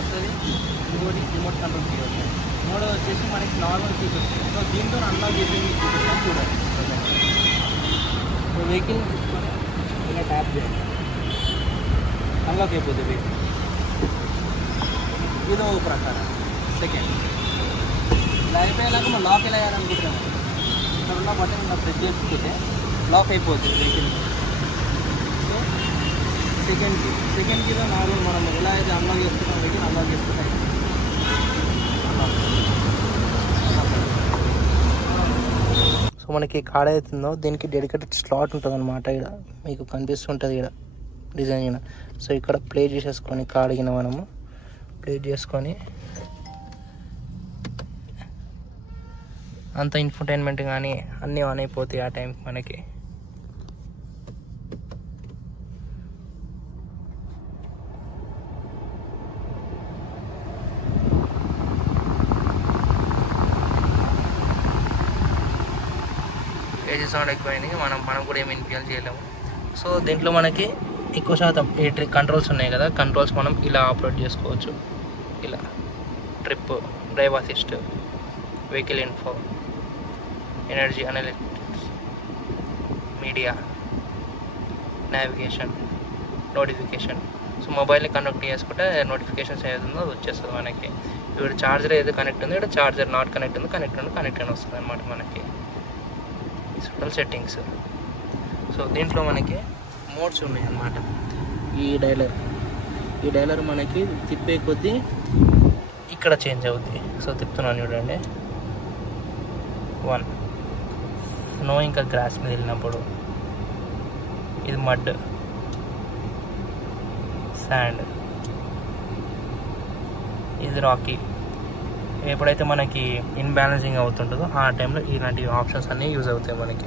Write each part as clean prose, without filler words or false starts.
వస్తుంది, ఇంకోటి remote control key వస్తుంది. మూడోది వచ్చేసి మనకి నార్మల్ కీస్ వస్తుంది. సో దీంతో అన్లాక్ చేసి మీకు చూపిస్తాను చూడండి. సో వెహికల్ తీసుకొని ఇలా ట్యాప్ చేయండి, అన్లాక్ అయిపోతుంది వెహికల్. ఇదో ప్రకారం. సెకండ్ ఇలా అయిపోయేలాగా మనం లాక్ ఎలా వేయాలనుకుంటున్నాము, ఇక్కడ ఉన్న బటన్ ఇలా ప్రెస్ చేసుకుంటే లాక్ అయిపోతుంది వెహికల్. సో సెకండ్ కీలో నార్మల్ మనం ఎలా అయితే అన్లాక్ చేసుకుంటాం వెహికల్ అన్లాక్ చేసుకుంటాం. సో మనకి కార్ అవుతుందో దీనికి డెడికేటెడ్ స్లాట్ ఉంటుంది అనమాట. ఇక్కడ మీకు కనిపిస్తుంటుంది ఇక్కడ డిజైన్. సో ఇక్కడ ప్లే చేసేసుకొని కార్ కింద మనము ప్లే చేసుకొని అంత ఇన్ఫర్టైన్మెంట్ కానీ అన్నీ ఆన్ అయిపోతాయి ఆ టైంకి మనకి. ఏజీ సౌండ్ ఎక్కువైంది, మనం కూడా ఏమి ఇన్ఫియల్ చేయలేము. సో దీంట్లో మనకి ఎక్కువ శాతం ఈ కంట్రోల్స్ ఉన్నాయి కదా, కంట్రోల్స్ మనం ఇలా ఆపరేట్ చేసుకోవచ్చు. ఇలా trip, drive assist, vehicle info, energy analytics, media, navigation, notification. So మొబైల్ని కనెక్ట్ చేసుకుంటే నోటిఫికేషన్స్ ఏదైతుందో అది వచ్చేస్తుంది మనకి. ఇప్పుడు ఛార్జర్ ఏదో కనెక్ట్ ఉంది, ఇక్కడ ఛార్జర్ నాట్ కనెక్ట్ ఉంది, కనెక్ట్ అని వస్తుంది అనమాట మనకి. Total settings. సో దీంట్లో మనకి మోడ్స్ ఉన్నాయి అన్నమాట. ఈ డైలర్ మనకి తిప్పే కొద్దీ ఇక్కడ చేంజ్ అవుద్ది. సో తిప్పుతున్నాను చూడండి. 1 స్నో, ఇంకా గ్రాస్ మీద వెళ్ళినప్పుడు. ఇది మడ్, శాండ్, ఇది రాకీ. ఎప్పుడైతే మనకి ఇన్బ్యాలెన్సింగ్ అవుతుంటుందో ఆ టైంలో ఇలాంటి ఆప్షన్స్ అన్నీ యూజ్ అవుతాయి మనకి.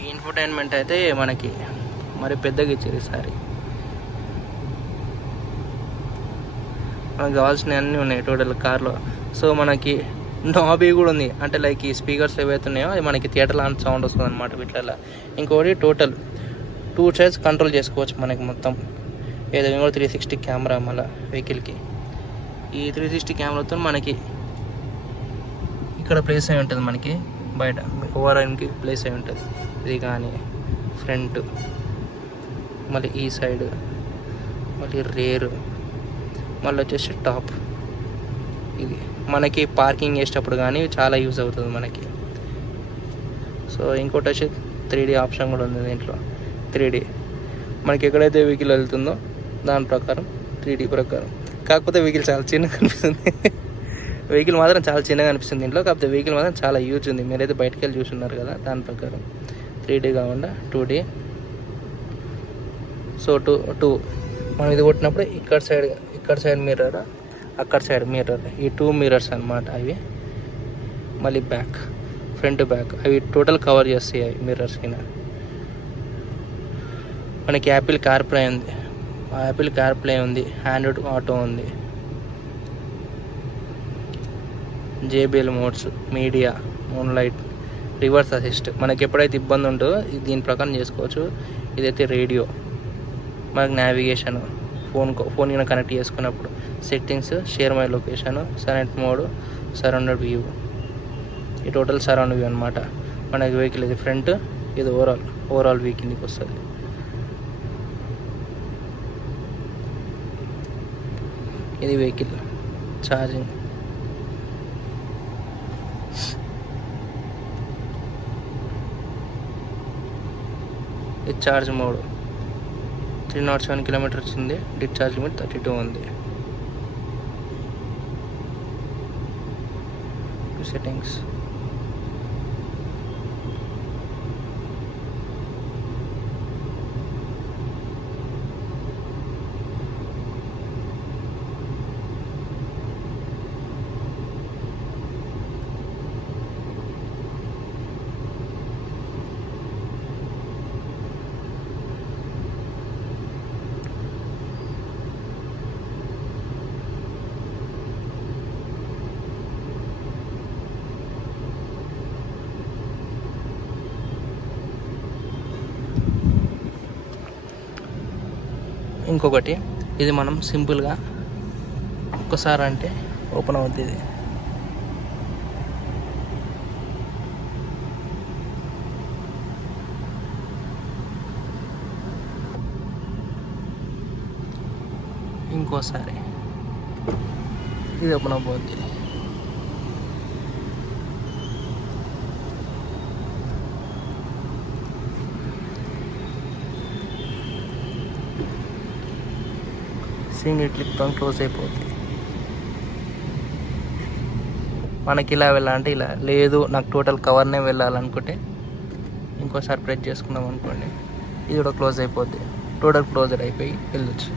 ఈ ఇన్ఫర్టైన్మెంట్ అయితే మనకి మరి పెద్దగా ఇచ్చారు ఈసారి. మనకు కావాల్సినవి అన్నీ ఉన్నాయి టోటల్ కార్లో. సో మనకి నాబీ కూడా ఉంది, అంటే లైక్ ఈ స్పీకర్స్ ఏవైతే ఉన్నాయో అది మనకి థియేటర్లో అంత సౌండ్ వస్తుంది అనమాట వీటిలో. ఇంకోటి టోటల్ 2 సైడ్స్ కంట్రోల్ చేసుకోవచ్చు మనకి మొత్తం. ఏదో 360 కెమెరా మళ్ళీ వెహికల్కి. ఈ 360 కెమెరాతో మనకి ఇక్కడ ప్లేస్ అయి ఉంటుంది, మనకి బయట ఓవరాల్కి ప్లేస్ అయి ఉంటుంది. ఇది కానీ ఫ్రంట్, మళ్ళీ ఈ సైడ్, మళ్ళీ రేర్, మళ్ళీ వచ్చేసి టాప్. ఇది మనకి పార్కింగ్ చేసేటప్పుడు కానీ చాలా యూజ్ అవుతుంది మనకి. సో ఇంకోటి వచ్చి 3D ఆప్షన్ కూడా ఉంది దీంట్లో. 3D మనకి ఎక్కడైతే వెహికల్ వెళ్తుందో దాని ప్రకారం 3D ప్రకారం. కాకపోతే వెహికల్ చాలా చిన్నగా అనిపిస్తుంది. వెహికల్ మాత్రం చాలా చిన్నగా అనిపిస్తుంది దీంట్లో, కాకపోతే వెహికల్ మాత్రం చాలా యూజ్ ఉంది. మీరైతే బయటకు వెళ్ళి చూస్తున్నారు కదా, దాని ప్రకారం 3D కాకుండా 2D. సో టూ మనం ఇది కొట్టినప్పుడు ఇక్కడ సైడ్ మిర్రర్, అక్కడ సైడ్ మిర్రర్, ఈ 2 మిర్రర్స్ అనమాట అవి. మళ్ళీ ఫ్రంట్ బ్యాక్ అవి టోటల్ కవర్ చేస్తాయి అవి మిర్రర్స్ కింద. మనకి యాపిల్ కార్ప్లే ఉంది, ఆండ్రాయిడ్ ఆటో ఉంది, JBL modes, media, moonlight, reverse assist. మనకి ఎప్పుడైతే ఇబ్బంది ఉంటుందో దీని ప్రకారం చేసుకోవచ్చు. ఇదైతే రేడియో, మనకి నావిగేషన్, ఫోన్ కింద కనెక్ట్ చేసుకున్నప్పుడు, settings, share my location, silent mode, surrounded view. ఈ టోటల్ సరౌండ్ వ్యూ అనమాట మనకి వెహికల్. ఇది ఫ్రంట్, ఇది ఓవరాల్ వ్యూ కిందకి వస్తుంది. ఇది వెహికల్ ఛార్జింగ్. ఇది ఛార్జ్ మోడ్. 307 కిలోమీటర్స్ ఉంది, డిశ్చార్జ్ లిమిట్ 32 ఉంది. సెట్టింగ్స్. ఇంకొకటి ఇది మనం సింపుల్గా ఒక్కసారి అంటే ఓపెన్ అవుతుంది. ఇది ఇంకోసారి ఇది ఓపెన్ అవుతుంది. సింగిల్ క్లిక్తో క్లోజ్ అయిపోతుంది. మనకి ఇలా వెళ్ళాలంటే ఇలా, లేదు నాకు టోటల్ కవర్నే వెళ్ళాలనుకుంటే ఇంకోసారి ప్రెస్ చేసుకున్నాం అనుకోండి, ఇది కూడా క్లోజ్ అయిపోద్ది. టోటల్ క్లోజర్ అయిపోయి వెళ్ళొచ్చు.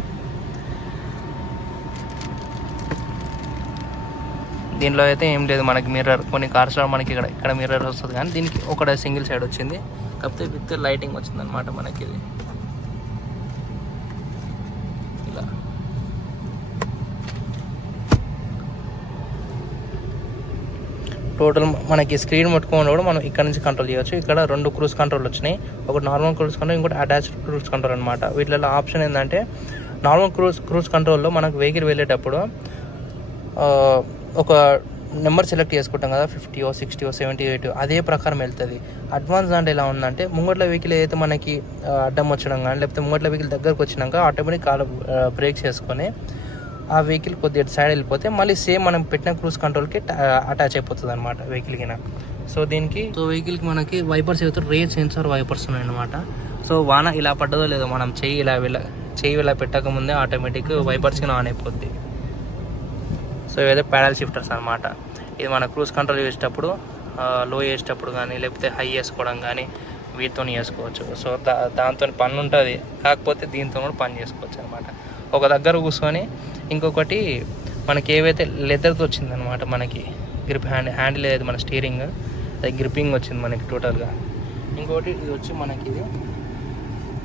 దీనిలో అయితే ఏం లేదు, మనకి మిర్రర్ కొన్ని కార్స్లో మనకి ఇక్కడ మిర్రర్ వస్తుంది, కానీ దీనికి ఒక సింగిల్ సైడ్ వచ్చింది, కాకపోతే విత్ లైటింగ్ వచ్చింది అనమాట మనకి. ఇది ఇలా టోటల్ మనకి స్క్రీన్ ముట్టుకోవడం కూడా మనం ఇక్కడ నుంచి కంట్రోల్ చేయవచ్చు. ఇక్కడ 2 క్రూజ్ కంట్రోల్ వచ్చినాయి, ఒకటి నార్మల్ క్రూజ్ కంట్రోల్, ఇంకోటి అటాచ్డ్ క్రూజ్ కంట్రోల్ అనమాట. వీటిలో ఆప్షన్ ఏంటంటే నార్మల్ క్రూజ్ కంట్రోల్లో మనకు వెహికల్ వెళ్ళేటప్పుడు ఒక నెంబర్ సెలెక్ట్ చేసుకుంటాం కదా, 50, 60, 70, 80, అదే ప్రకారం వెళ్తుంది. అడ్వాన్స్ అంటే ఎలా ఉందంటే ముంగట్ల వెహికల్ ఏదైతే మనకి అడ్డం వచ్చడం కానీ లేకపోతే ముంగట్ల వెహికల్ దగ్గరకు వచ్చినాక ఆటోమేటిక్ కాలు బ్రేక్ చేసుకొని ఆ వెహికల్ కొద్దిగా సైడ్ వెళ్ళిపోతే మళ్ళీ సేమ్ మనం పెట్టిన క్రూజ్ కంట్రోల్కి అటాచ్ అయిపోతుంది అనమాట వెహికల్కి. సో వెహికల్కి మనకి వైపర్స్ అయితే రేర్ సెన్సార్ వైపర్స్ ఉన్నాయి అనమాట. సో వాన ఇలా పడ్డదో లేదో మనం చెయ్యి ఇలా పెట్టకముందే ఆటోమేటిక్ వైపర్స్కి ఆన్ అయిపోద్ది. సో ఇవైతే ప్యాడల్ షిఫ్టర్స్ అనమాట. ఇది మన క్రూజ్ కంట్రోల్ చేసేటప్పుడు, లో చేసేటప్పుడు కానీ లేకపోతే హై చేసుకోవడం కానీ వీటితో చేసుకోవచ్చు. సో దాంతో పని ఉంటుంది, కాకపోతే దీంతో కూడా పని చేసుకోవచ్చు అనమాట. ఒక దగ్గర కూర్చొని ఇంకొకటి మనకి ఏవైతే లెదర్తో వచ్చిందనమాట, మనకి గ్రిప్ హ్యాండిల్ ఏదైతే మన స్టీరింగ్ అది గ్రిప్పింగ్ వచ్చింది మనకి టోటల్గా. ఇంకోటి ఇది వచ్చి మనకి ఇది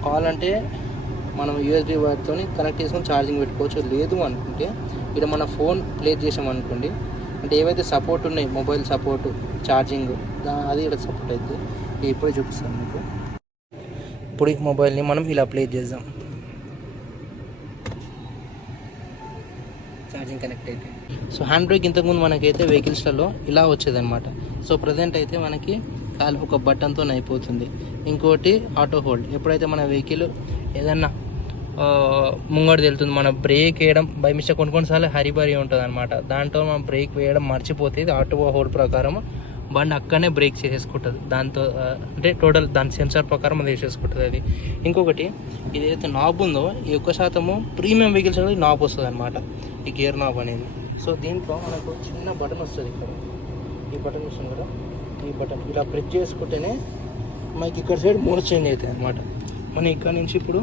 కావాలంటే మనం యూఎస్బీ వైర్తో కనెక్ట్ చేసుకొని ఛార్జింగ్ పెట్టుకోవచ్చు. లేదు అనుకుంటే ఇక్కడ మన ఫోన్ ప్లేస్ చేసామనుకోండి, అంటే ఏవైతే సపోర్ట్ ఉన్నాయి మొబైల్ సపోర్టు ఛార్జింగ్ అది ఇక్కడ సపోర్ట్ అవుతుంది. ఇది ఇప్పుడే చూపిస్తాను మీకు. ఇప్పుడు ఈ మొబైల్ని మనం ఇలా ప్లేస్ చేద్దాం, ఛార్జింగ్ కనెక్ట్ అయితే. సో హ్యాండ్ బ్రేక్ ఇంతకుముందు మనకైతే వెహికల్స్లలో ఇలా వచ్చేదన్నమాట. సో ప్రజెంట్ అయితే మనకి ఒక బటన్తో అయిపోతుంది. ఇంకోటి ఆటో హోల్డ్, ఎప్పుడైతే మన వెహికల్ ఏదన్నా ముంగడు తెలుతుంది, మన బ్రేక్ వేయడం బై మిస్టేక్ కొన్నిసార్లు హరిబరి ఉంటుంది అనమాట, దాంట్లో మనం బ్రేక్ వేయడం మర్చిపోతే ఆటో హోల్డ్ ప్రకారం బండి అక్కడనే బ్రేక్ చేసేసుకుంటుంది. దాంతో అంటే టోటల్ దాని సెన్సార్ ప్రకారం అది వేసేసుకుంటుంది అది. ఇంకొకటి ఇదైతే నాబ్ ఉందో ఈ 1% ప్రీమియం వెహికల్స్ అనేది నాబ్ వస్తుంది అనమాట, ఈ గేర్ నాబ్ అనేది. సో దీంట్లో మనకు చిన్న బటన్ వస్తుంది, ఇక్కడ ఈ బటన్ వస్తుంది కదా, ఈ బటన్ ఇలా ప్రెస్ చేసుకుంటేనే మనకి ఇక్కడ సైడ్ మోడ్ చేంజ్ అవుతాయి అనమాట. మనం ఇక్కడ నుంచి ఇప్పుడు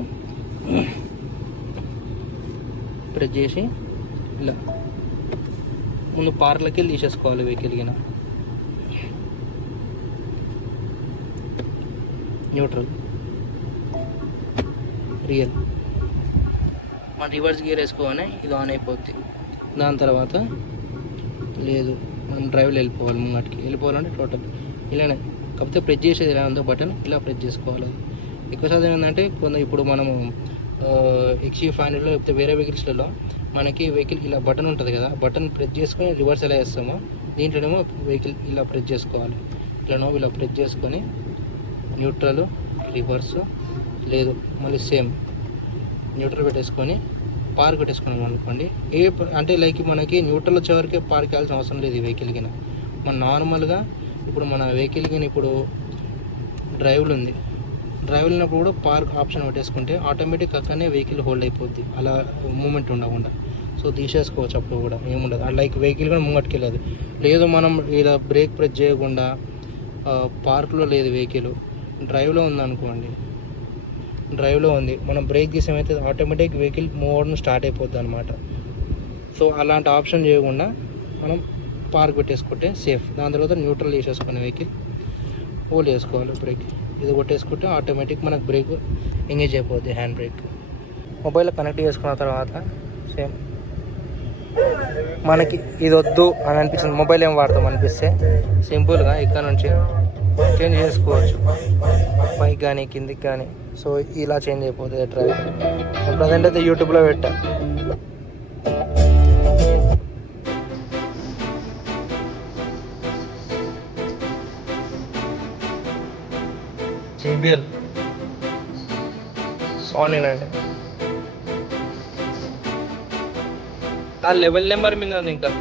ప్రెస్ చేసి ఇలా ముందు పార్లకి వెళ్ళి తీసేసుకోవాలి వెహికల్ కింద. న్యూట్రల్, రియల్, మన రివర్స్ గేర్ వేసుకోగానే ఇది ఆన్ అయిపోద్ది. దాని తర్వాత లేదు మనం డ్రైవ్లో వెళ్ళిపోవాలంటే టోటల్ ఇలానే, కాకపోతే ప్రెస్ చేసేది ఎలా ఉందో బటన్ ఇలా ప్రెస్ చేసుకోవాలి. ఎక్కువ శాతం ఏంటంటే ఇప్పుడు మనము XC500లో లేకపోతే వేరే వెహికల్స్లలో మనకి వెహికల్ ఇలా బటన్ ఉంటుంది కదా, బటన్ ప్రెస్ చేసుకొని రివర్స్ ఎలా వేస్తామో దీంట్లోనేమో వెహికల్ ఇలా ప్రెస్ చేసుకోవాలి. ఇట్లానో ఇలా ప్రెస్ చేసుకొని న్యూట్రల్, రివర్స్, లేదు మళ్ళీ సేమ్ న్యూట్రల్ పెట్టేసుకొని పార్క్ పెట్టేసుకున్నాం అనుకోండి. అంటే లైక్ మనకి న్యూట్రల్ వచ్చేవరకే పార్క్ వేయాల్సిన అవసరం లేదు ఈ వెహికల్కి. మన నార్మల్గా ఇప్పుడు మన వెహికల్కి ఇప్పుడు డ్రైవ్లు ఉంది, డ్రైవ్ వెళ్ళినప్పుడు కూడా పార్క్ ఆప్షన్ పెట్టేసుకుంటే ఆటోమేటిక్ అక్కడనే వెహికల్ హోల్డ్ అయిపోద్ది, అలా మూమెంట్ ఉండకుండా. సో తీసేసుకోవచ్చు అప్పుడు కూడా ఏముండదు, లైక్ వెహికల్ కూడా ముంగట్టుకు వెళ్ళదు. లేదు మనం ఇలా బ్రేక్ ప్రెస్ చేయకుండా పార్క్లో లేదు వెహికల్ డ్రైవ్లో ఉందనుకోండి, డ్రైవ్లో ఉంది మనం బ్రేక్ తీసేమైతే ఆటోమేటిక్ వెహికల్ మూవ్ అవడం స్టార్ట్ అయిపోద్ది అనమాట. సో అలాంటి ఆప్షన్ చేయకుండా మనం పార్క్ పెట్టేసుకుంటే సేఫ్. దాని తర్వాత న్యూట్రల్ వేసేసుకునే వెహికల్ హోల్డ్ చేసుకోవాలి, బ్రేక్ ఇది కొట్టేసుకుంటే ఆటోమేటిక్ మనకు బ్రేక్ ఎంగేజ్ అయిపోద్ది, హ్యాండ్ బ్రేక్. మొబైల్లో కనెక్ట్ చేసుకున్న తర్వాత సేమ్ మనకి ఇది వద్దు అని అనిపించింది, మొబైల్ ఏం వాడతాం అనిపిస్తే సింపుల్గా ఇక్కడ నుంచి చేంజ్ చేసుకోవచ్చు, పైకి కానీ కిందికి కానీ సో ఇలా చేంజ్ అయిపోతుంది ట్రాక్. ప్రజెంట్ అయితే యూట్యూబ్లో పెట్టా. JBL సోనీ అండి. ఆ లెవెల్ నెంబర్ మీద ఉంది ఇంకా.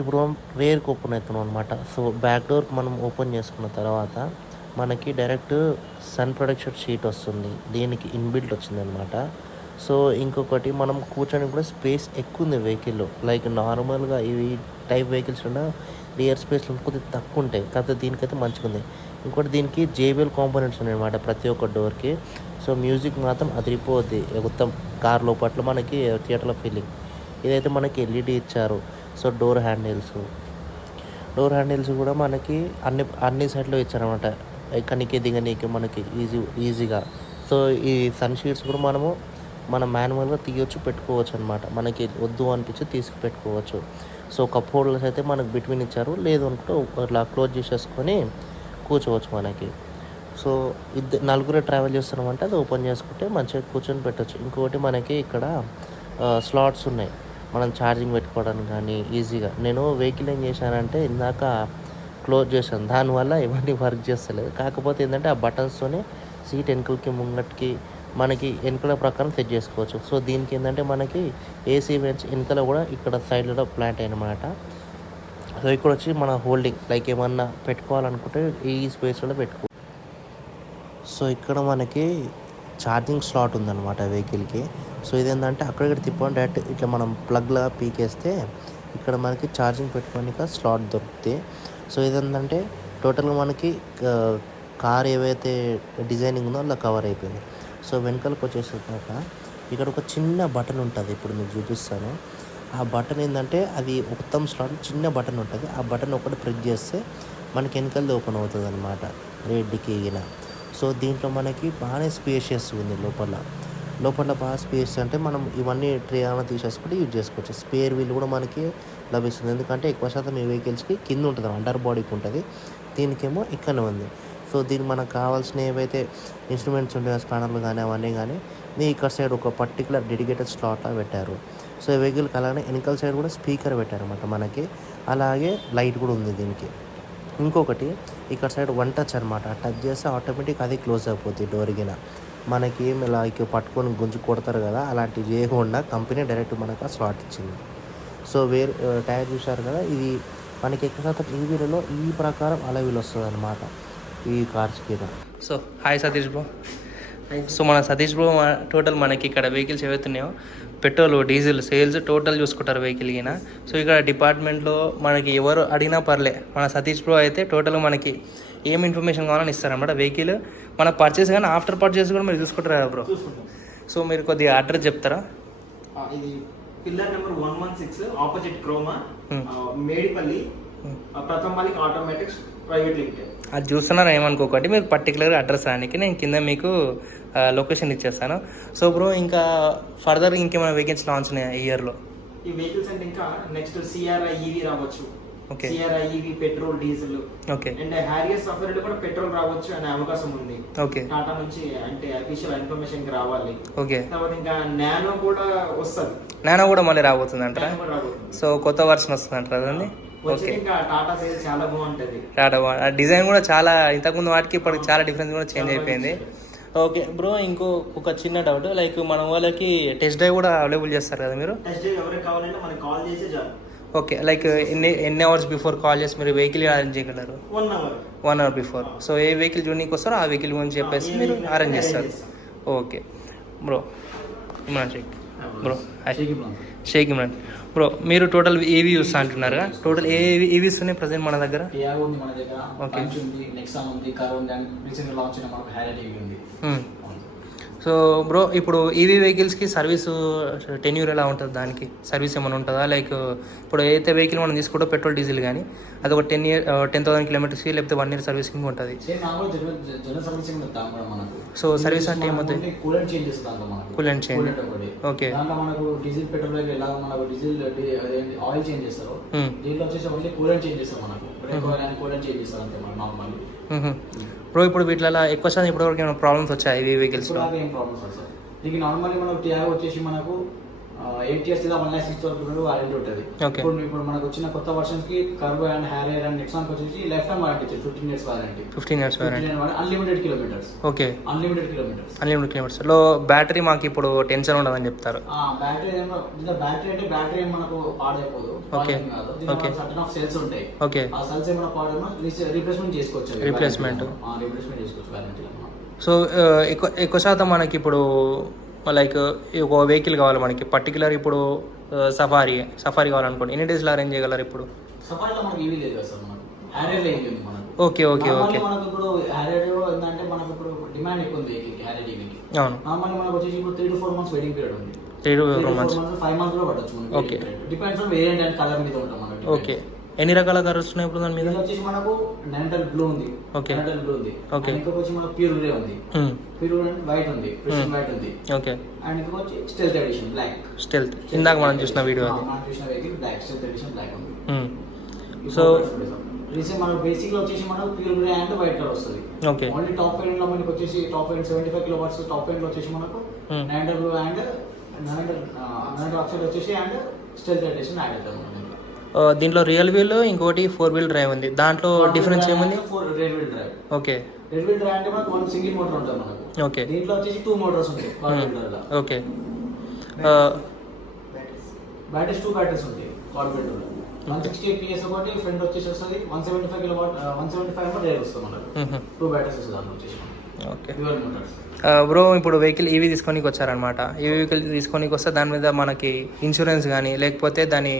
ఇప్పుడు రేర్కి ఓపెన్ అవుతున్నాం అనమాట. సో బ్యాక్ డోర్కి మనం ఓపెన్ చేసుకున్న తర్వాత మనకి డైరెక్ట్ సన్ ప్రొటెక్షన్ షీట్ వస్తుంది. దీనికి ఇన్బిల్ట్ వచ్చింది అనమాట. సో ఇంకొకటి మనం కూర్చొని కూడా స్పేస్ ఎక్కువ ఉంది వెహికల్లో. లైక్ నార్మల్గా ఇవి టైప్ వెహికల్స్ కూడా రియర్ స్పేస్లో కొద్దిగా తక్కువ ఉంటాయి, కాకపోతే దీనికైతే మంచిగా ఉంది. ఇంకోటి దీనికి JBL కాంపోనెంట్స్ ఉన్నాయి అనమాట ప్రతి ఒక్క డోర్కి. సో మ్యూజిక్ మాత్రం అదిరిపోద్ది మొత్తం కార్ లోపల మనకి థియేటర్లో ఫీలింగ్. ఇదైతే మనకి LED ఇచ్చారు. సో డోర్ హ్యాండిల్స్ కూడా మనకి అన్ని సైడ్లో ఇచ్చారనమాట, ఎక్కడికి దిగనీకి మనకి ఈజీగా. సో ఈ సన్ షీట్స్ కూడా మనం మాన్యువల్గా తీయొచ్చు, పెట్టుకోవచ్చు అనమాట. మనకి వద్దు అనిపించి తీసుకు పెట్టుకోవచ్చు. సో కప్ హోల్డర్స్ అయితే మనకు బిట్వీన్ ఇచ్చారు, లేదు అనుకుంటే ఇట్లా క్లోజ్ చేసేసుకొని కూర్చోవచ్చు మనకి. సో నలుగురే ట్రావెల్ చేస్తున్నామంటే అది ఓపెన్ చేసుకుంటే మంచిగా కూర్చొని పెట్టచ్చు. ఇంకొకటి మనకి ఇక్కడ స్లాట్స్ ఉన్నాయి మనం ఛార్జింగ్ పెట్టుకోవడానికి కానీ ఈజీగా. నేను వెహికల్ ఏం చేశానంటే ఇందాక క్లోజ్ చేశాను, దానివల్ల ఇవన్నీ వర్క్ చేస్తలేదు. కాకపోతే ఏంటంటే ఆ బటన్స్తోనే సీట్ వెనుకలకి ముంగటికి మనకి వెనుకల ప్రకారం సెట్ చేసుకోవచ్చు. సో దీనికి ఏంటంటే మనకి AC వెంట్స్ వెనుకల కూడా ఇక్కడ సైడ్లో ప్లాంట్ అయినమాట. సో ఇక్కడ వచ్చి మన హోల్డింగ్ లైక్ ఏమన్నా పెట్టుకోవాలనుకుంటే ఈ స్పేస్లో పెట్టుకో. సో ఇక్కడ మనకి ఛార్జింగ్ స్లాట్ ఉందన్నమాట వెహికల్కి. సో ఇదేంటంటే అక్కడిక్కడ తిప్పని డైరెక్ట్ ఇట్లా మనం ప్లగ్లా పీకేస్తే ఇక్కడ మనకి ఛార్జింగ్ పెట్టుకోనిక స్లాట్ దొరుకుతాయి. సో ఇదేంటంటే టోటల్గా మనకి కార్ ఏవైతే డిజైనింగ్ ఉందో అలా కవర్ అయిపోయింది. సో వెనకాలకు వచ్చేసాక ఇక్కడ ఒక చిన్న బటన్ ఉంటుంది, ఇప్పుడు మీకు చూపిస్తాను. ఆ బటన్ ఏంటంటే అది మొత్తం స్లాట్ చిన్న బటన్ ఉంటుంది. ఆ బటన్ ఒకటి ప్రెస్ చేస్తే మనకి వెనకాలది ఓపెన్ అవుతుంది అనమాట, రెడ్కి ఈగిన. సో దీంట్లో మనకి బాగానే స్పేషియస్ ఉంది లోపల బాగా స్పేస్. అంటే మనం ఇవన్నీ ట్రే అన్న తీసేసుకుంటే యూజ్ చేసుకోవచ్చు. స్పేర్ వీల్ కూడా మనకి లభిస్తుంది, ఎందుకంటే ఎక్కువ శాతం ఈ వెహికల్స్కి కింద ఉంటుంది, అండర్ బాడీకి ఉంటుంది. దీనికేమో ఇక్కడనే ఉంది. సో దీనికి మనకు కావాల్సిన ఏవైతే ఇన్స్ట్రుమెంట్స్ ఉంటాయో స్పానర్లు కానీ అవన్నీ కానీ ఇక్కడ సైడ్ ఒక పర్టికులర్ డెడికేటెడ్ స్లాట్లా పెట్టారు. సో ఈ వెహికల్కి అలానే వెనకాల సైడ్ కూడా స్పీకర్ పెట్టారన్నమాట మనకి. అలాగే లైట్ కూడా ఉంది దీనికి. ఇంకొకటి ఇక్కడ సైడ్ వన్ టచ్ అనమాట, టచ్ చేస్తే ఆటోమేటిక్ అది క్లోజ్ అయిపోతుంది డోర్ గిన. మనకి ఏం ఇలా పట్టుకొని గుంజు కొడతారు కదా, అలాంటివి చేయకుండా కంపెనీ డైరెక్ట్ మనకు ఆ స్లాట్ ఇచ్చింది. సో టైర్ చూసారు కదా, ఇది మనకి ఎక్కువ శాతం ఈవీలలో ఈ ప్రకారం అలవీలు వస్తుంది అనమాట ఈ కార్స్ కింద. So hi Satish bro. So మన సతీష్ బ్రో టోటల్ మనకి ఇక్కడ వెహికల్స్ ఏవైతున్నాయో పెట్రోల్ డీజిల్ సేల్స్ టోటల్ చూసుకుంటారు వెహికల్ కింద. సో ఇక్కడ డిపార్ట్మెంట్లో మనకి ఎవరు అడిగినా పర్లే, మన సతీష్ బ్రో అయితే టోటల్ మనకి ఏం ఇన్ఫర్మేషన్ కావాలని ఇస్తారన్నమాట. వెహికల్ మన పర్చేస్ కానీ ఆఫ్టర్ పర్చేస్ కూడా మీరు చూసుకుంటారు కదా బ్రో. సో మీరు కొద్దిగా అడ్రస్ చెప్తారా? ఇది pillar number 116 opposite Croma, Medipalli, Prathamapalli Automatics Private Limited. అది చూస్తున్నారా ఏమనుకోకండి, మీరు పర్టికులర్గా అడ్రస్ రానికి నేను కింద మీకు లొకేషన్ ఇచ్చేస్తాను. సో బ్రో ఇంకా ఫర్దర్ ఇంకేమైనా వెహికల్స్ లాంచ్ ఉన్నాయి ఈ ఇయర్లో? ఈ వెహికల్స్ అంటే ఇంకా నెక్స్ట్ CRI EV రావచ్చు. Okay, CRI EV petrol diesel. Okay, and Harrier software కూడా పెట్రోల్ రావచ్చు అనే అవకాశం ఉంది. ఓకే, టాటా నుంచి అంటే అఫీషియల్ ఇన్ఫర్మేషన్ రావాలి. ఓకే. తర్వాత ఇంకా నానో కూడా వస్తుంది. నానో కూడా మళ్ళీ రాబోతుంది అంటారా? రాబోతుంది. సో కొత్త వర్షన్ వస్తుంది అంటారా అదండి? ఓకే, ఇంకా టాటా సేల్ చాలా బాగుంటది. టాటా డిజైన్ కూడా చాలా ఇంతకుముందు వాటికి ఇప్పటికి చాలా డిఫరెన్స్ కూడా చేంజ్ అయిపోయింది. ఓకే బ్రో, ఒక చిన్న డౌట్, లైక్ మన వాళ్ళకి టెస్ట్ డ్రైవ్ కూడా అవైలబుల్ చేస్తారు కదా మీరు? టెస్ట్ డ్రైవ్ ఎవరికి కావాలంటే మనకి కాల్ చేసి చాలు. ఓకే, లైక్ ఎన్ని అవర్స్ బిఫోర్ కాల్ చేసి మీరు వెహికల్ అరేంజ్ చేయగలరు? 1 అవర్ బిఫోర్. సో ఏ వెహికల్ జూనికి వస్తారో ఆ వెహికల్ గురించి చెప్పేసి మీరు అరేంజ్ చేస్తారు. Okay bro, Imran Shaik bro. Shaik Imran bro, మీరు టోటల్ ఏవి చూస్తా అంటున్నారు కదా, టోటల్ ఏవి ఉన్నాయి ప్రజెంట్ మన దగ్గర? ఓకే, సో బ్రో ఇప్పుడు ఈవీ వెహికల్స్కి సర్వీస్ టెన్యూర్ ఎలా ఉంటుంది, దానికి సర్వీస్ ఏమైనా ఉంటుందా? లైక్ ఇప్పుడు ఏదైతే వెహికల్ మనం తీసుకుంటో పెట్రోల్ డీజిల్ కానీ అది ఒక 10,000 కిలోమీటర్స్కి లేకపోతే 1 year సర్వీసింగ్ ఉంటుంది. సో సర్వీస్ అంటే ఏమవుతుంది? కూలెంట్ చేంజ్ చేస్తాం మనకు. Coolant change. ఓకే. దాంట్లో మనకు డీజిల్ పెట్రోల్ ఎలా మనకు డీజిల్ ఆయిల్ చేంజ్ చేస్తారు, దీంట్లో వచ్చేసి ఓన్లీ కూలెంట్ చేంజ్ చేస్తారు మనకు. కూలెంట్ చేంజ్ చేస్తారు అంతే మన నార్మల్. బ్రో ఇప్పుడు వీటిలో ఎక్కువ శాతం ఇప్పటివరకు ఏమైనా ప్రాబ్లమ్స్ వచ్చాయి ఈ వెహికల్స్? ఏం ప్రాబ్లమ్స్ వస్తాయి దీనికి? నార్మల్లీ మనకు టియాగో వచ్చేసి మనకు 8 years లేదా 1,60,000 వరకు వారంటీ ఉంటుంది. ఇప్పుడు మనకు వచ్చిన కొత్త వర్షన్స్ కి curve and Harrier and Nexon వచ్చేసి లైఫ్ టైం వారంటీ ఇచ్చారు. 15 years warranty. 15 years warranty. Unlimited kilometres. Okay. Unlimited kilometres లో బ్యాటరీ మాకు ఇప్పుడు టెన్షన్ ఉండదని చెప్తారు. బ్యాటరీ అంటే బ్యాటరీ మనకు పాడైపోదు. ఓకే. సర్టన్ ఆఫ్ సెల్స్ ఉంటాయి. ఓకే. ఆ సెల్స్ ఏమైనా పాడైనా రీప్లేస్మెంట్ చేసుకోవచ్చు. రిప్లేస్మెంట్ చేసుకోవచ్చు వారంటీలో. సో ఎక్కువ శాతం మనకి ఇప్పుడు లైక్ ఒక వెహికల్ కావాలి మనకి పర్టికులర్, ఇప్పుడు సఫారీ కావాలనుకోండి, ఎన్ని డేస్లో అరేంజ్ చేయగలరు ఇప్పుడు? సఫారీలో మనకి ఈవీ లేదు సార్, మనకు హ్యారియర్ ఈవీ ఉంది మనకు. ఓకే. మనకు ఇప్పుడు హ్యారియర్ ఏంటంటే మనకు ఇప్పుడు డిమాండ్ ఎక్కువ ఉంది హ్యారియర్ ఈవీకి. అవును. నార్మల్లీ మనకు వచ్చేసి ఇప్పుడు 3 to 4 months వెయిటింగ్ పీరియడ్ ఉంది. 3 to 4 months 5 months కూడా పట్టొచ్చు మనకి. Okay. Depends on variant and colour మీద ఉంటాం మనకి. ఓకే. ఎన్ని రకాల కలర్స్ ఉన్నాయి ఇప్పుడు దాని మీద? వచ్చేసి మనకు నెంటల్ బ్లూ ఉంది. ఓకే. నెంటల్ బ్లూ ఉంది. ఓకే. ఇంకొక వచ్చి మనకు ప్యూర్ గ్రే ఉంది. ప్యూర్ వైట్ ఉంది. ప్రిసిషన్ వైట్ ఉంది. ఓకే. అండ్ ఇంకొక వచ్చి స్టెల్త్ ఎడిషన్ బ్లాక్. స్టెల్త్ ఇందాక మనం చూసిన వీడియో అది. మనం చూసిన vehicle black, stealth edition black ఉంది. సో రీసెంట్ మనకు బేసిక్ లో వచ్చేసి మనకు pure grey and white colour వస్తుంది. ఓకే. ఓన్లీ టాప్ వేరియంట్ లో మనకి వచ్చేసి top variant 75 kilowatts top variant లో వచ్చేసి మనకు నెంటల్ బ్లూ అండ్ నెంటల్ ఆక్సైడ్ వచ్చేసి అండ్ స్టెల్త్ ఎడిషన్ యాడ్ అవుతుంది. దీంట్లో రియల్ వీల్ ఇంకోటి 4-wheel డ్రైవ్ ఉంది. దాంట్లో డిఫరెన్స్ ఏముంది? Rear wheel drive. Okay. Rear wheel drive అంటే మనకు 1 single మోటార్ ఉంటుంది మనకు. ఓకే. దీంట్లో వచ్చేసి 2 motors ఉంటాయి. ఓకే. బ్యాటరీస్ 2 బ్యాటరీస్ ఉంటాయి క్వాడ్ బిల్డర్. 160 PS ఒకటి, ఫ్రంట్ వచ్చేసి వస్తుంది 175 kilowatt 175 రేర్ వస్తుంది మనకు. 2 బ్యాటరీస్ వస్తుంది దాంట్లో వచ్చేసి. ఓకే. Dual Motors. బ్రో ఇప్పుడు వెహికల్ ఈవీ తీసుకొని వచ్చారనమాట. ఈ వెహికల్ తీసుకొని వస్తే దాని మీద మనకి ఇన్సూరెన్స్ కానీ లేకపోతే దాని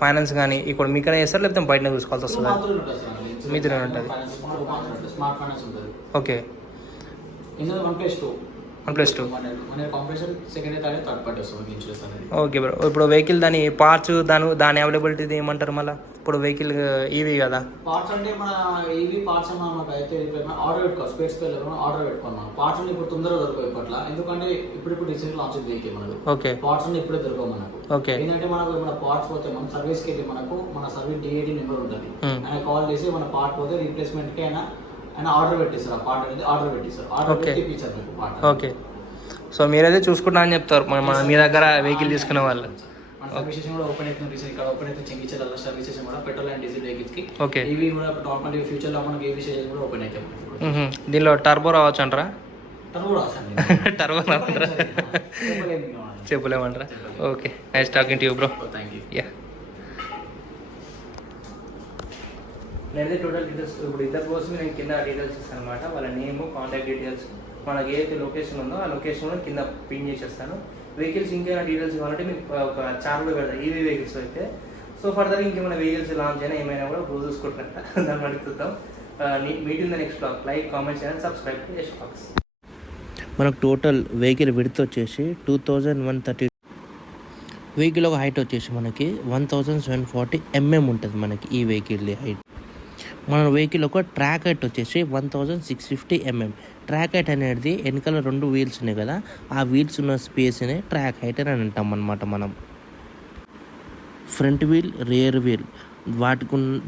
ఫైనాన్స్ కానీ ఇక్కడ మీకనే చేస్తారు లేకపోతే బయటనే చూసుకోవాల్సి వస్తుంది? మీతోనే ఉంటుంది. స్మార్ట్ ఫైనాన్స్ ఉంటుంది. ఓకే. ఇందులో 1+2 ఓకే బ్రో. ఇప్పుడు వెహికల్ దాని పార్ట్స్ దాని అవైలబిలిటీ ఏమంటారు మళ్ళీ? ఇప్పుడు వెహికల్ ఈవీ కదా, పార్ట్స్ అంటే మన ఈవీ పార్ట్స్ మనకు అయితే ఆర్డర్ పెట్టుకోవాలి. స్పేస్ ఆర్డర్ పెట్టుకున్నాం. పార్ట్స్ అన్ని ఇప్పుడు తొందరగా దొరకవు ఇప్పట్లో, ఎందుకంటే ఇప్పుడు రీసెంట్ లాంచ్ వెహికల్ మనకు. ఓకే. పార్ట్స్ అన్ని ఇప్పుడే దొరకవు మనకు. ఓకే. ఏంటంటే మనకు మన పార్ట్స్ పోతే మన సర్వీస్కి వెళ్ళి మనకు మన సర్వీస్ DAT నెంబర్ ఉంటుంది. ఆయన కాల్ చేసి మన పార్ట్ పోతే రీప్లేస్మెంట్కి అయినా ఆర్డర్ పెట్టిస్తారు. ఆ పార్ట్ అనేది ఆర్డర్ పెట్టిస్తారు. ఆర్డర్ పెట్టి ఇప్పించారు మీకు పార్ట్. ఓకే. సో మీరైతే చూసుకుంటా అని చెప్తారు మీ దగ్గర వెహికల్ తీసుకునే వాళ్ళు. మన సర్వీస్ స్టేషన్ కూడా ఓపెన్ అవుతుంది. రీసెంట్ ఇక్కడ ఓపెన్ అవుతుంది. చెంగిచెర్ల సర్వీస్ స్టేషన్ కూడా పెట్రోల్ అండ్ డీజిల్ వెహికల్స్ కి. ఓకే. ఈవీ కూడా నార్మల్ ఫ్యూచర్ లో మనకి ఈవీ స్టేషన్ కూడా ఓపెన్ అవుతుంది. దీనిలో టర్బో రావచ్చు అంటారా? టర్బో రావచ్చండి. టర్బో రావంటారా? చెప్పలేమంటారా? Okay. Nice talking to you bro. Thank you. Yeah. నేనైతే టోటల్ డీటెయిల్స్ ఇప్పుడు ఇద్దరు కోసం నేను కింద డీటెయిల్స్ ఇస్తాను అనమాట. వాళ్ళ నేమ్, కాంటాక్ట్ డీటెయిల్స్, మనకి ఏదైతే లొకేషన్ ఉందో ఆ లొకేషన్ కూడా కింద పిన్ చేసేస్తాను. వెహికల్స్ ఇంకేమైనా డీటెయిల్స్ ఇవ్వాలంటే మీకు ఒక ఛానల్లో పెడతాను ఈవీ వెహికల్స్ అయితే. సో ఫర్దర్ ఇంకేమైనా వెహికల్స్ లాంచ్ అయినా ఏమైనా కూడా రోజు చూసుకుంటారంట, దాన్ని అడుగుతాం. Meet in the next blog. Like, comment and subscribe to Yash blogs. మనకు టోటల్ వెహికల్ విడ్త్ వచ్చేసి 2130. వెహికల్ ఒక హైట్ వచ్చేసి మనకి 1740 mm ఉంటుంది మనకి ఈ వెహికల్ హైట్. మన వెహికల్ ఒక ట్రాక్ హైట్ వచ్చేసి 1650 mm. ట్రాక్ హైట్ అనేది వెనకాల 2 వీల్స్ ఉన్నాయి కదా, ఆ వీల్స్ ఉన్న స్పేస్ని ట్రాక్ హైట్ అని అంటాం అన్నమాట మనం. ఫ్రంట్ వీల్, రియర్ వీల్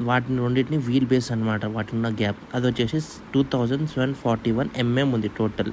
వాటిని రెండింటిని వీల్ బేస్ అనమాట. వాటి ఉన్న గ్యాప్ అది వచ్చేసి 2741 mm ఉంది టోటల్.